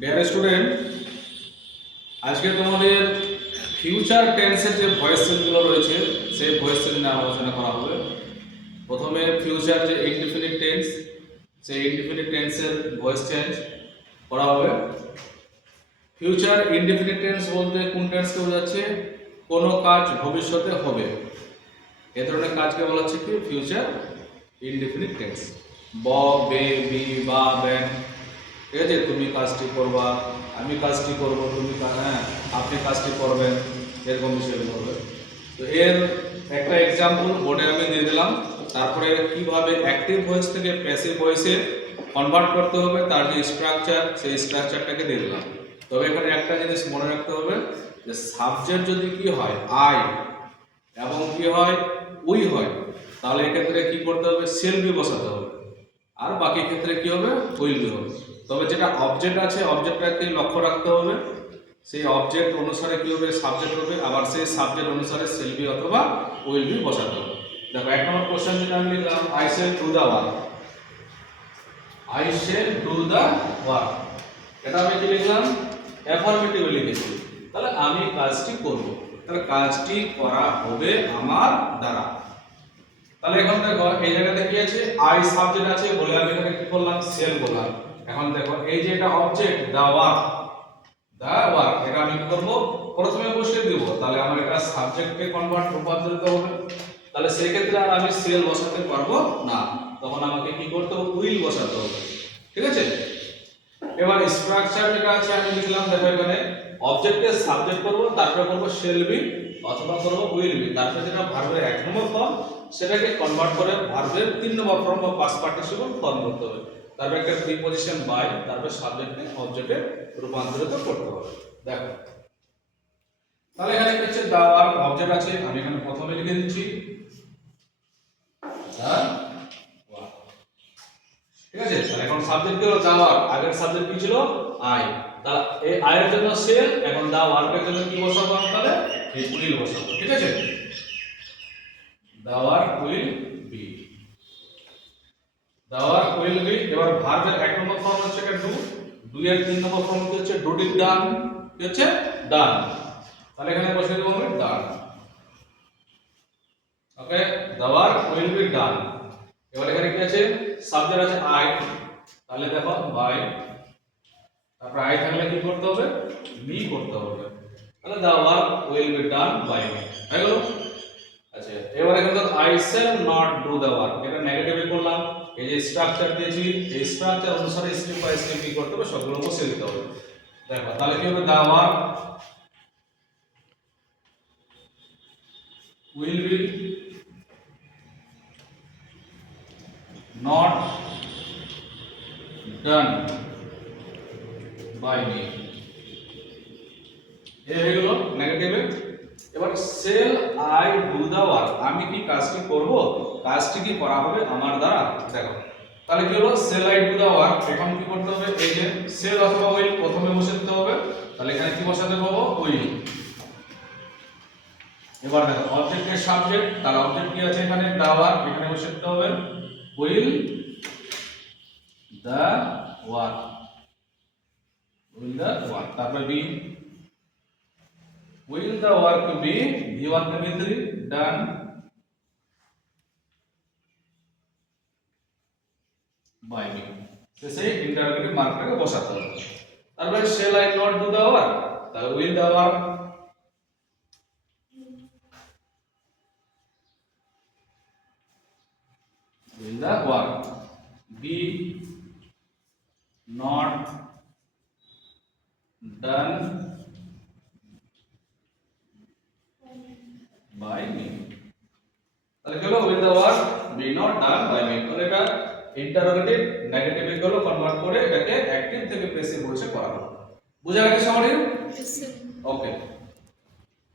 Dear student, আজকে তোমাদের future টেন্সের যে ভয়েস চেঞ্জগুলো রয়েছে সেই ভয়েস চেঞ্জ নিয়ে আলোচনা করা হবে। প্রথমে ফিউচার যে ইনডিফিনিট টেন্স, সেই ইনডিফিনিট টেন্সের ভয়েস চেঞ্জ করা হবে। ফিউচার ইনডিফিনিট টেন্স বলতে কোন টেন্সকে বোঝাচ্ছে? কোনো কাজ ভবিষ্যতে হবে, এ ধরনের কাজকে বলা হচ্ছে কি ফিউচার ইনডিফিনিট টেন্স। ব, বে, বি, বা, বেন, ঠিক আছে? তুমি কাজটি করবা, আমি কাজটি করব, তুমি আপনি কাজটি করবেন, এরকম বিষয়গুলো হবে। তো এর একটা এক্সাম্পল বোর্ডে আমি দিয়ে দিলাম। তারপরে কিভাবে অ্যাক্টিভ ভয়েস থেকে প্যাসিভ ভয়েসে কনভার্ট করতে হবে তার যে স্ট্রাকচার, সেই স্ট্রাকচারটাকে দিয়ে দিলাম। তবে এখানে একটা জিনিস মনে রাখতে হবে যে সাবজেক্ট যদি কি হয় আই এবং কি হয় উই হয়, তাহলে এক্ষেত্রে কি করতে হবে? সেল বি বসাতে হবে, আর বাকি ক্ষেত্রে কি হবে? উইল বি হবে। তবে যেটা অবজেক্ট আছে অবজেক্টটাকে লক্ষ্য রাখতে হবে, সেই অবজেক্ট অনুসারে কি হবে? সাবজেক্ট হবে, আবার সেই সাবজেক্ট অনুসারে সেল বি অথবা উইল বি বসাতে হবে। দেখো এক নম্বর কোশ্চেন যেটা আমি লিখলাম, I shall do the work. I shall do the work, এটা আমি কি লিখলাম? অ্যাফার্মেটিভ লিখেছি। তাহলে আমি কাজটি করব, তাহলে কাজটি করা হবে আমার দ্বারা। তাহলে এখন দেখো এই জায়গাতে কি আছে? আই সাবজেক্ট আছে বলে আমি এখানে কি করলাম? সেল বললাম। এখন দেখো এই যে এটা অবজেক্ট দা ওয়ার্ক, এটা আমি কি করব? প্রথমে বসিয়ে দেব, তাহলে আমার এটা সাবজেক্টকে রূপান্তরিত হবে। তাহলে সেই ক্ষেত্রে আর আমি সেল বসাতে পারবো না, তখন আমাকে কি করতে হবে? উইল বসাতে হবে, ঠিক আছে? এবার স্ট্রাকচার যেটা আছে আমি লিখলাম, দেখো এখানে অবজেক্টকে সাবজেক্ট করব, তারপরে করব সেল বি অথবা করব উইল বি, তারপরে যেটা ভার্বের এক নম্বর ফর্ম সেটাকে কনভার্ট করে ভার্বের 3 নম্বর ফর্ম বা পাস্ট পার্টিসিপল ফর্ম করতে হবে। তারপরে একটা প্রিপজিশন বাই, তারপরে সাবজেক্টকে অবজেক্টে রূপান্তরিত করতে হবে। দেখো তাহলে এখানে কি হচ্ছে? দা ওয়ার্ক অবজেক্ট আছে, আমি এখানে প্রথমে লিখে দিচ্ছি দা ওয়ার্ক, ঠিক আছে? তাহলে এখন সাবজেক্ট হলো দা ওয়ার্ক, আগের সাবজেক্ট কি ছিল? আই। তাহলে এই আই এর জন্য সেল, এখন দা ওয়ার্কের জন্য কি বসাবো? তাহলে এই উইল বসাবো, ঠিক আছে? The work will be, the work will be. এবার ভার্বের এক নম্বর ফর্ম হচ্ছে এটা ডু, ডু এর 3 নম্বর ফর্ম কি হচ্ছে? ডু ডিড ডান, কি হচ্ছে? ডান। তাহলে এখানে বসিয়ে দেবো আমি done, okay? The work will be done. এবার এখানে কি আছে? সাবজেক্ট আছে আই, তাহলে দেখো বাই, তারপর আই থাকলে কি করতে হবে? মি করতে হবে। তাহলে the work will be done by me, হয়ে গেল? আচ্ছা, এবার এখানে তো I shall not do the work, এটা নেগেটিভে করলাম। এই যে স্ট্রাকচার দিয়েছি, এই স্ট্রাকচার অনুসারে স্টেপ বাই স্টেপ কি করতে হবে? সবগুলো বসিয়ে দিতে হবে। দেখো তাহলে কি হবে? The work will be not done by me, এই হয়ে গেল নেগেটিভে। এবার shall I do the work, আমি কি কাজটি করব? কাজটি কি করা হবে আমার দ্বারা? দেখো তাহলে কি হলো? Shall I do the work, এখন কি করতে হবে? এই যে সেল অথবা উইল প্রথমে বসে দিতে হবে, তাহলে এখানে কি বসাতে পাবো? উইল। এবার দেখো অবজেক্টের সাবজেক্ট, তার অবজেক্ট কি আছে এখানে? দা ওয়ার্ক, এখানে বসে দিতে হবে will the work, will the work. তারপরে be, will the work be v1 v3 done by me, শেষে ইন্টারোগেটিভ মার্কটাকে বসাতে হবে। তারপরে shall I not do the work, তাহলে will the work, will the work be not done by me, তাহলে কি হলো? will the work be not done by me, তাহলে এটা ইন্টারোগেটিভ নেগেটিভে গুলো কনভার্ট করে এটাকে অ্যাক্টিভ থেকে প্যাসিভ ভয়েসে করা হলো। বুঝা গেছে সবারই? ওকে।